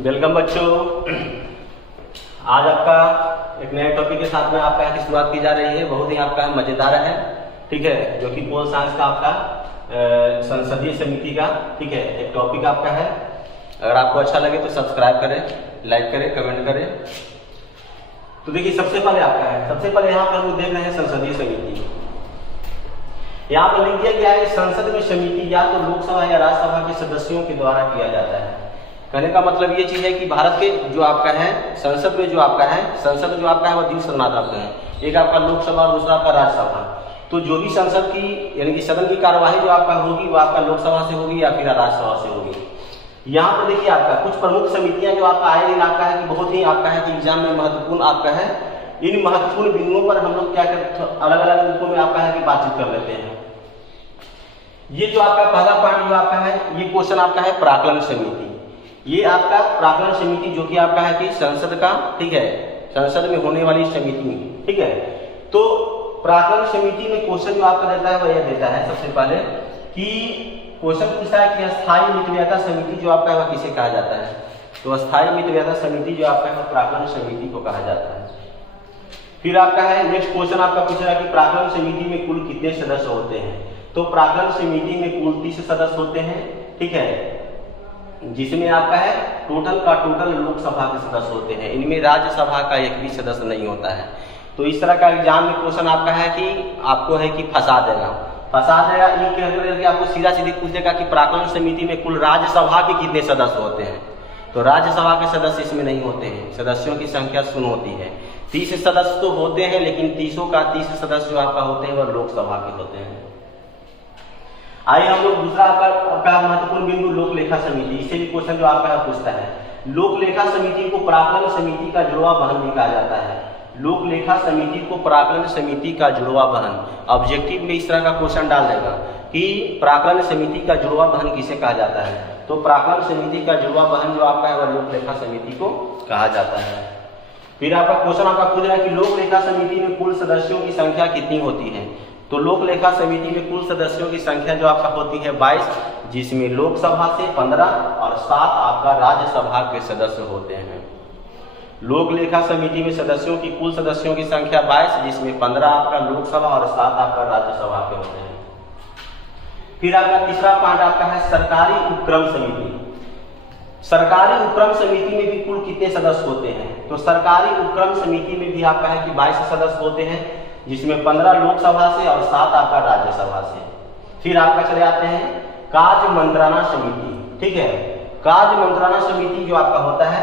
Welcome बच्चों। आज आपका एक नए टॉपिक के साथ में आपका की शुरुआत की जा रही है। बहुत ही आपका मजेदार है, ठीक है, जो कि पोल साइंस का आपका संसदीय समिति का, ठीक है, एक टॉपिक आपका है। अगर आपको अच्छा लगे तो सब्सक्राइब करें, लाइक करें, कमेंट करें। तो देखिए सबसे पहले यहाँ पर हम लोग देख रहे हैं संसदीय समिति। यहाँ पर लिख दिया गया है संसद में समिति या तो लोकसभा या राज्यसभा के सदस्यों के द्वारा किया जाता है। कहने का मतलब ये चीज है कि भारत के जो आपका है संसद में जो आपका है वह द्विसदनात्मक है। एक आपका लोकसभा और दूसरा आपका राज्यसभा। तो जो भी संसद की यानी कि सदन की कार्यवाही जो आपका होगी वो आपका लोकसभा से होगी या फिर राज्यसभा से होगी। यहाँ पर देखिए आपका कुछ प्रमुख समितियां जो आपका आए दिन आपका है कि बहुत ही आपका है कि एग्जाम में महत्वपूर्ण आपका है। इन महत्वपूर्ण बिंदुओं पर हम लोग क्या करते अलग अलग रूपों में आपका है कि बातचीत कर लेते हैं। ये जो आपका पहला पॉइंट जो आपका है ये क्वेश्चन आपका है प्राक्कलन समिति। ये आपका प्राक्कलन समिति जो कि आपका है कि संसद का, ठीक है, संसद में होने वाली समिति, ठीक है। तो प्राक्कलन समिति में क्वेश्चन जो आपका देता है वह यह देता है सबसे पहले कि क्वेश्चन पूछता है कि अस्थायी मितव्ययता समिति जो आपका है किसे कहा जाता है। तो अस्थायी मितव्ययता समिति जो आपका है प्राक्कलन समिति को कहा जाता है। फिर आपका है नेक्स्ट क्वेश्चन आपका पूछेगा कि प्राक्कलन समिति में कुल कितने सदस्य होते हैं। तो प्राक्कलन समिति में कुल 30 सदस्य होते हैं, ठीक है, जिसमें आपका है टोटल लोकसभा के सदस्य होते हैं। इनमें राज्यसभा का एक भी सदस्य नहीं होता है। तो इस तरह का एग्जाम में क्वेश्चन आपका है कि आपको है कि फंसा देगा ये कह करके आपको सीधा सीधी पूछ देगा कि प्राक्कलन समिति में कुल राज्यसभा के कितने सदस्य होते हैं। तो राज्यसभा के सदस्य इसमें नहीं होते हैं, सदस्यों की संख्या शून्य होती है। 30 सदस्य तो होते हैं लेकिन 30 सदस्य जो आपका होते हैं वह लोकसभा के होते हैं। आइए हम लोग दूसरा आपका महत्वपूर्ण बिंदु लोक लेखा समिति। इससे भी क्वेश्चन जो आपका पूछता है। लोक लेखा समिति को प्राक्कलन समिति का जुड़वा बहन भी कहा जाता है। लोक लेखा समिति को प्राक्कलन समिति का जुड़वा बहन। ऑब्जेक्टिव में इस तरह का क्वेश्चन डाल देगा कि प्राक्कलन समिति का जुड़वा बहन किसे कहा जाता है। तो प्राक्कलन समिति का जुड़वा बहन जो आपका है वह लोक लेखा समिति को कहा जाता है। फिर आपका क्वेश्चन आपका पूछेगा कि लोक लेखा समिति में कुल सदस्यों की संख्या कितनी होती है। तो लोक लेखा समिति में कुल सदस्यों की संख्या जो आपका होती है 22, जिसमें लोकसभा से 15 और 7 आपका राज्यसभा के सदस्य होते हैं। लोक लेखा समिति में सदस्यों की कुल सदस्यों की संख्या 22, जिसमें 15 आपका लोकसभा और 7 आपका राज्यसभा के होते हैं। फिर आपका तीसरा पॉइंट आपका है सरकारी उपक्रम समिति। सरकारी उपक्रम समिति में भी कुल कितने सदस्य होते हैं। तो सरकारी उपक्रम समिति में भी आपका है कि 22 सदस्य होते हैं, जिसमें 15 लोकसभा से और 7 आपका राज्यसभा से। फिर आपका चले आते हैं कार्य मंत्रणा समिति, ठीक है। कार्य मंत्रणा समिति जो आपका होता है,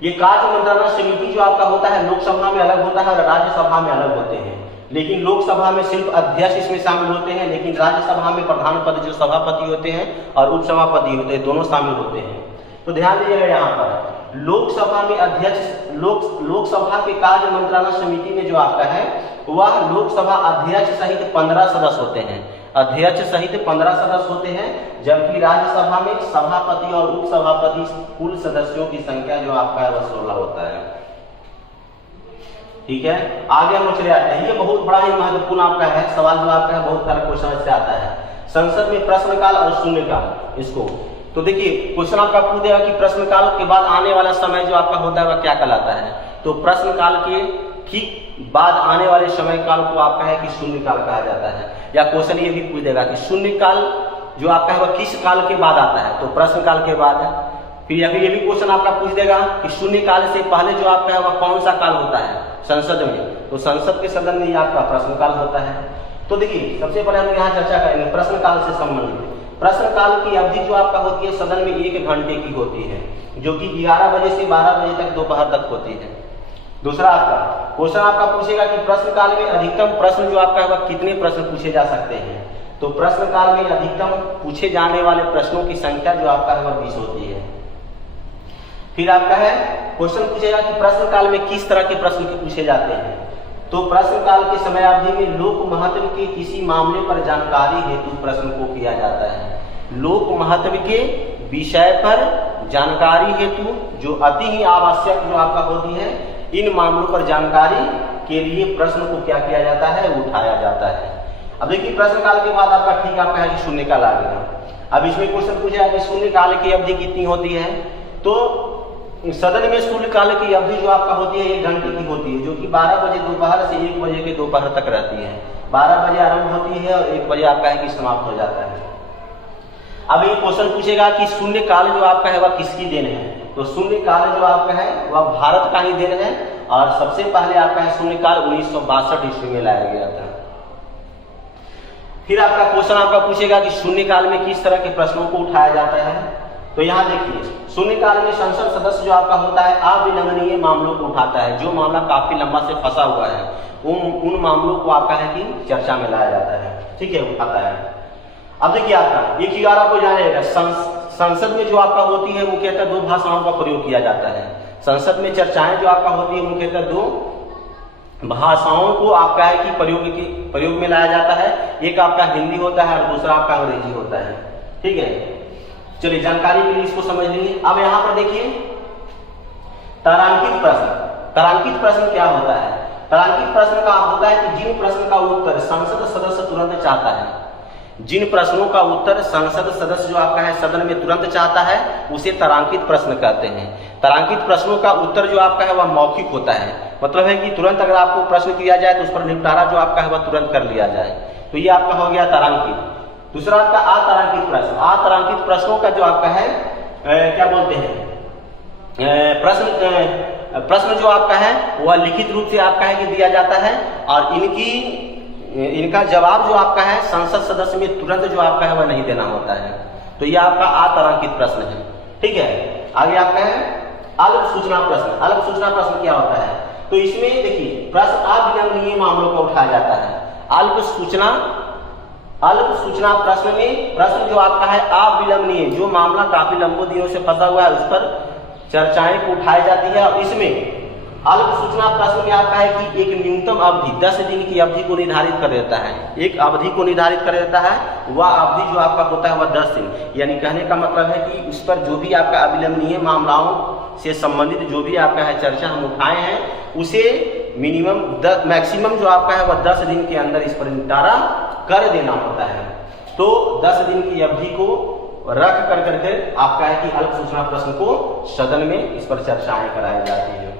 ये कार्य मंत्रणा समिति जो आपका होता है लोकसभा में अलग होता है और राज्यसभा में अलग होते हैं। लेकिन लोकसभा में सिर्फ अध्यक्ष इसमें शामिल होते हैं, लेकिन राज्यसभा में प्रधान पद जो सभापति होते हैं और उपसभापति होते हैं दोनों शामिल होते हैं। तो ध्यान दीजिएगा यहाँ पर लोकसभा में अध्यक्ष लोकसभा के कार्य मंत्रणा समिति में जो आपका है वह लोकसभा अध्यक्ष सहित 15 सदस्य होते हैं। अध्यक्ष सहित 15 सदस्य होते हैं, जबकि राज्यसभा में सभापति और उपसभापति कुल सदस्यों की संख्या जो आपका है वह 16 होता है, ठीक है। आगे हम चले आते हैं। ये बहुत बड़ा ही महत्वपूर्ण आपका है सवाल जो आपका है, बहुत सारा क्वेश्चन इससे आता है। संसद में प्रश्नकाल और शून्यकाल। इसको तो देखिए क्वेश्चन आपका पूछ देगा कि प्रश्नकाल के बाद आने वाला समय जो आपका होता है वह क्या कहलाता है। तो प्रश्नकाल के ठीक बाद आने वाले समय काल को आपका है कि शून्यकाल कहा जाता है। या क्वेश्चन ये भी पूछ देगा कि शून्यकाल जो आपका है वह किस काल के बाद आता है। तो प्रश्नकाल के बाद। फिर या फिर ये भी क्वेश्चन आपका पूछ देगा कि शून्यकाल से पहले जो आपका है वह कौन सा काल होता है संसद में। तो संसद के सदन में आपका प्रश्नकाल होता है। तो देखिए सबसे पहले हम यहाँ चर्चा करेंगे प्रश्नकाल से संबंधित। प्रश्नकाल की अवधि जो आपका होती है सदन में 1 घंटे की होती है, जो कि 11 बजे से 12 बजे तक दोपहर तक होती है। दूसरा आपका क्वेश्चन आपका पूछेगा कि प्रश्नकाल में अधिकतम प्रश्न जो आपका है वह कितने प्रश्न पूछे जा सकते हैं। तो प्रश्नकाल में अधिकतम पूछे जाने वाले प्रश्नों की संख्या जो आपका है वह 20 होती है। फिर आपका है क्वेश्चन पूछेगा कि प्रश्नकाल में किस तरह के प्रश्न पूछे जाते हैं। तो प्रश्नकाल की समयावधि में लोक महत्व के किसी मामले पर जानकारी हेतु प्रश्न को किया जाता है। लोक महत्व के विषय पर जानकारी हेतु जो अति ही आवश्यक जो आपका होती है, इन मामलों पर जानकारी के लिए प्रश्न को क्या किया जाता है, उठाया जाता है। अब देखिए प्रश्नकाल के बाद आपका ठीक आपका है कि शून्यकाल आ गया। अब इसमें क्वेश्चन पूछा कि शून्यकाल की अवधि कितनी होती है, तो सदन में शून्यकाल की अवधि जो आपका होती है 1 घंटे की होती है, जो कि 12 बजे दोपहर से 1 बजे के दोपहर तक रहती है। 12 बजे आरंभ होती है और 1 बजे आपका है कि समाप्त हो जाता है। अब ये क्वेश्चन पूछेगा कि शून्यकाल जो आपका है वह किसकी देन है, तो शून्यकाल जो आपका है वह भारत का ही देन है और सबसे पहले आपका है शून्यकाल 1962 ईस्वी में लाया गया था। फिर आपका क्वेश्चन आपका पूछेगा कि शून्यकाल में किस तरह के प्रश्नों को उठाया जाता है, तो यहाँ देखिए शून्यकाल में संसद सदस्य जो आपका होता है अविलंबनीय मामलों को उठाता है, जो मामला काफी लंबा से फंसा हुआ है उन मामलों को आपका है कि चर्चा में लाया जाता है, ठीक है, उठाता है। अब देखिए आपका 111 को जानेगा, संसद में जो आपका होती है मुख्यतः 2 भाषाओं का प्रयोग किया जाता है। संसद में चर्चाएं जो आपका होती है मुख्यतः 2 भाषाओं को आपका है कि प्रयोग में लाया जाता है। एक आपका हिंदी होता है और दूसरा आपका अंग्रेजी होता है, ठीक है। चलिए जानकारी के लिए इसको समझ लीजिए। अब यहाँ पर देखिए तारांकित प्रश्न। तारांकित प्रश्न क्या होता है? तारांकित प्रश्न का होता है कि जिन प्रश्न का उत्तर संसद सदस्य तुरंत चाहता है, जिन प्रश्नों का उत्तर संसद सदस्य जो आपका है सदन में तुरंत चाहता है उसे तारांकित प्रश्न कहते हैं। तारांकित प्रश्नों का उत्तर जो आपका है वह मौखिक होता है, मतलब है कि तुरंत अगर आपको प्रश्न किया जाए तो उस पर निपटारा जो आपका है वह तुरंत कर लिया जाए, तो ये आपका हो गया तारांकित। दूसरा आपका अतारांकित प्रश्न। अतारांकित प्रश्नों का जो आपका है क्या बोलते हैं, प्रश्न जो आपका है वह लिखित रूप से आपका है कि दिया जाता है और इनका जवाब जो आपका है संसद सदस्य में तुरंत जो आपका है वह नहीं देना होता है, तो यह आपका अतारांकित प्रश्न है, ठीक है। आगे आपका है अल्प सूचना प्रश्न। अल्प सूचना प्रश्न क्या होता है, तो इसमें देखिए प्रश्न अविलंबनीय मामलों को उठाया जाता है। अल्प सूचना प्रश्न में प्रश्न जो आपका है अविलंबनीय, जो मामला काफी लंबे दिनों से फंसा हुआ है उस पर चर्चाएं को उठाई जाती है। और इसमें अल्प सूचना प्रश्न में आपका है कि एक न्यूनतम अवधि 10 दिन की अवधि को निर्धारित कर देता है, एक अवधि को निर्धारित कर देता है, वह अवधि जो आपका होता है वह 10 दिन। यानी कहने का मतलब है कि उस पर जो भी आपका अविलंबनीय मामलाओं से संबंधित जो भी आपका है चर्चा हम उठाए हैं उसे मैक्सिमम जो आपका है वह 10 दिन के अंदर इस पर निपटारा कर देना होता है। तो 10 दिन की अवधि को रख करके आपका है कि अल्प सूचना प्रश्न को सदन में इस पर चर्चाएं कराई जाती है।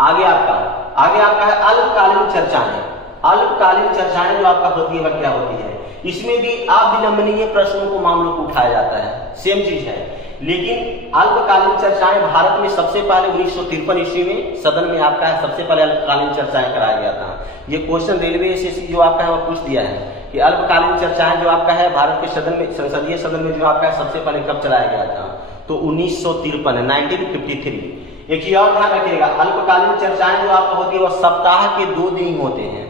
आगे आपका है अल्पकालीन चर्चाएं। अल्पकालीन चर्चाएं जो आपका होती है वह क्या होती है, इसमें भी अविलंबनीय प्रश्नों को मामलों को उठाया जाता है, सेम चीज है। लेकिन अल्पकालीन चर्चाएं भारत में सबसे पहले 1953 ईस्वी में सदन में आपका है सबसे पहले अल्पकालीन चर्चाएं कराया गया था। ये क्वेश्चन रेलवे एसएससी जो आपका है वह पूछ दिया है कि अल्पकालीन चर्चाएं जो आपका है भारत के सदन में, संसदीय सदन में जो आपका है सबसे पहले कब चलाया गया था, तो 1953। एक ही और ध्यान रखिएगा, अल्पकालीन चर्चाएं जो आपको होती है वह सप्ताह के 2 दिन होते हैं,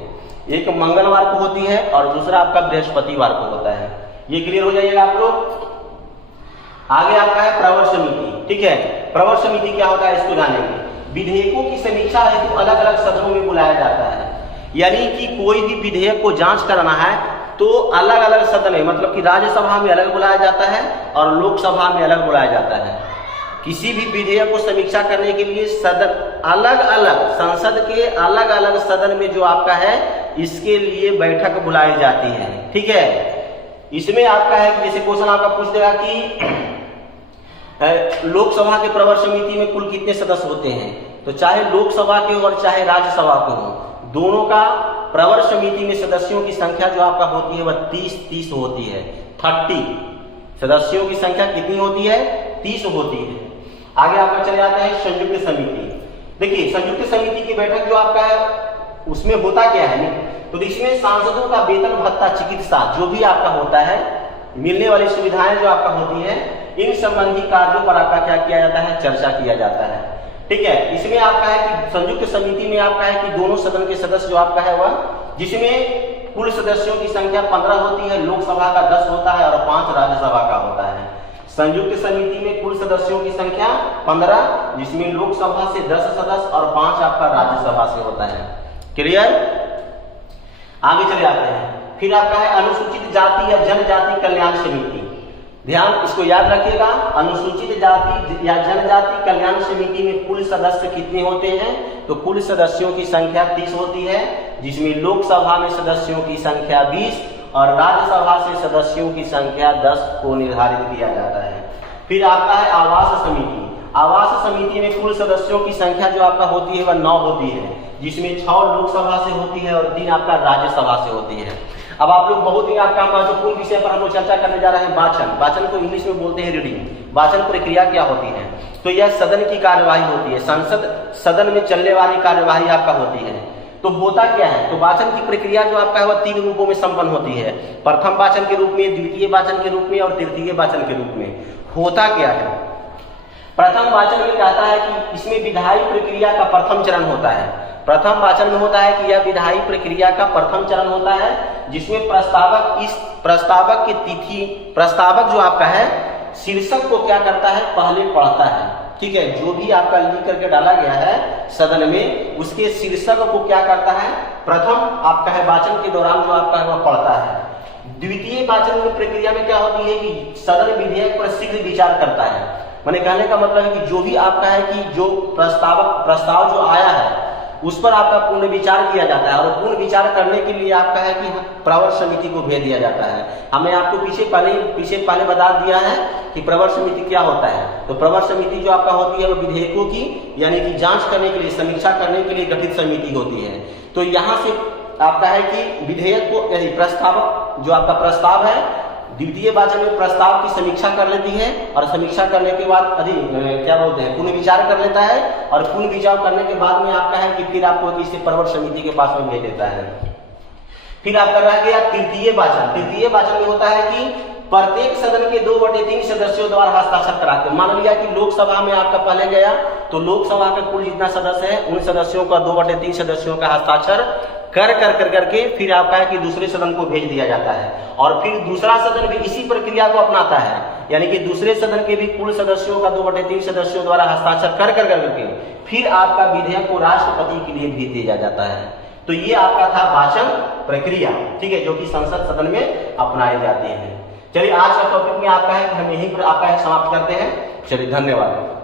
एक मंगलवार को होती है और दूसरा आपका बृहस्पतिवार को होता है। ये क्लियर हो जाइएगा आप लोग। आगे आपका है प्रवर समिति, ठीक है। प्रवर समिति क्या होता है इसको जानेंगे। विधेयकों की समीक्षा हेतु अलग अलग सदनों में बुलाया जाता है, यानी कि कोई भी विधेयक को जांच करना है तो अलग अलग सदन में, मतलब कि राज्यसभा में अलग बुलाया जाता है और लोकसभा में अलग बुलाया जाता है। किसी भी विधेयक को समीक्षा करने के लिए सदन अलग अलग, संसद के अलग अलग सदन में जो आपका है इसके लिए बैठक बुलाई जाती है, ठीक है। इसमें आपका है कि जैसे क्वेश्चन आपका पूछ देगा कि लोकसभा के प्रवर समिति में कुल कितने सदस्य होते हैं, तो चाहे लोकसभा के और चाहे राज्यसभा के हो, दोनों का प्रवर समिति में सदस्यों की संख्या जो आपका होती है वह 30 होती है। 30 सदस्यों की संख्या कितनी होती है, 30 होती है। आगे आपका चले जाता है संयुक्त समिति। देखिए संयुक्त समिति की बैठक जो आपका है उसमें होता क्या है, तो इसमें सांसदों का वेतन भत्ता, चिकित्सा जो भी आपका होता है, मिलने वाली सुविधाएं जो आपका होती है, इन संबंधी कार्यों पर आपका क्या किया जाता है, चर्चा किया जाता है, ठीक है। इसमें आपका है कि संयुक्त समिति में आपका है कि दोनों सदन के सदस्य जो आपका है वह, जिसमें कुल सदस्यों की संख्या 15 होती है, लोकसभा का 10 होता है और 5 राज्यसभा का होता है। संयुक्त समिति में कुल सदस्यों की संख्या 15, जिसमें लोकसभा से 10 सदस्य और 5 आपका राज्यसभा से होता है। क्लियर। आगे चले जाते हैं। फिर आपका है अनुसूचित जाति या जनजाति कल्याण समिति। ध्यान इसको याद रखिएगा, अनुसूचित जाति या जनजाति कल्याण समिति में कुल सदस्य कितने होते हैं, तो कुल सदस्यों की संख्या 30 होती है, जिसमें लोकसभा में सदस्यों की संख्या 20 और राज्यसभा से सदस्यों की संख्या 10 को निर्धारित किया जाता है। फिर आपका है आवास समिति। आवास समिति में कुल सदस्यों की संख्या जो आपका होती है वह 9 होती है, जिसमें 6 लोकसभा से होती है और 3 आपका राज्यसभा से होती है। अब आप लोग बहुत ही आपका महत्वपूर्ण विषय पर हम लोग चर्चा करने जा रहे हैं, वाचन। वाचन को इंग्लिश में बोलते हैं रीडिंग। वाचन प्रक्रिया क्या होती है? तो यह सदन की कार्यवाही होती है, संसद सदन में चलने वाली कार्यवाही आपका होती है। तो होता क्या है? तो वाचन की प्रक्रिया जो आपका है वह 3 रूपों में संपन्न होती है, प्रथम वाचन के रूप में, द्वितीय वाचन के रूप में और तृतीय वाचन के रूप में। होता क्या है? प्रथम वाचन में कहता है कि इसमें विधायी प्रक्रिया का प्रथम चरण होता है। प्रथम वाचन में होता है कि यह विधायी प्रक्रिया का प्रथम चरण होता है, जिसमें प्रस्तावक इस प्रस्तावक की तिथि, प्रस्तावक जो आपका है शीर्षक को क्या करता है? पहले पढ़ता है। ठीक है, जो भी आपका लिख करके डाला गया है सदन में, उसके शीर्षक को क्या करता है? प्रथम आपका है वाचन के दौरान जो आपका है वह पढ़ता है। द्वितीय वाचन की प्रक्रिया में क्या होती है कि सदन विधेयक पर शीघ्र विचार करता है। मैंने कहने का मतलब है कि जो भी आपका है कि जो प्रस्ताव जो आया है उस पर आपका पूर्ण विचार किया जाता है, और पूर्ण विचार करने के लिए आपका है कि प्रवर समिति को भेज दिया जाता है। हमने आपको पीछे पहले बता दिया है कि प्रवर समिति क्या होता है। तो प्रवर समिति जो आपका होती है वो विधेयकों की यानी कि जांच करने के लिए, समीक्षा करने के लिए गठित समिति होती है। तो यहाँ से आपका है कि विधेयक को यानी प्रस्तावक जो आपका प्रस्ताव है द्वितीय वाचन में प्रस्ताव की समीक्षा कर लेती है, और समीक्षा करने के बाद क्या बोलते हैं पुनः विचार कर लेता है, और पुनः विचार करने के बाद में आपका है कि फिर आपको इसे प्रवर समिति के पास में भेज देता है। फिर आपका रह गया तृतीय वाचन। तृतीय वाचन में होता है कि प्रत्येक सदन के 2/3 सदस्यों द्वारा हस्ताक्षर करा के, मान लिया कि लोकसभा में आपका पहले गया तो लोकसभा का कुल जितना सदस्य है उन सदस्यों का 2/3 सदस्यों का हस्ताक्षर करके फिर आपका है कि दूसरे सदन को भेज दिया जाता है, और फिर दूसरा सदन भी इसी प्रक्रिया को अपनाता है, यानी कि दूसरे सदन के भी कुल सदस्यों का 2/3 सदस्यों द्वारा हस्ताक्षर करके फिर आपका विधेयक को राष्ट्रपति के लिए भेज दिया जाता है। तो ये आपका था वाचन प्रक्रिया, ठीक है, जो कि संसद सदन में अपनाई जाती है। चलिए आज का टॉपिक में आपका है हम यहीं पर आपका समाप्त करते हैं। चलिए धन्यवाद।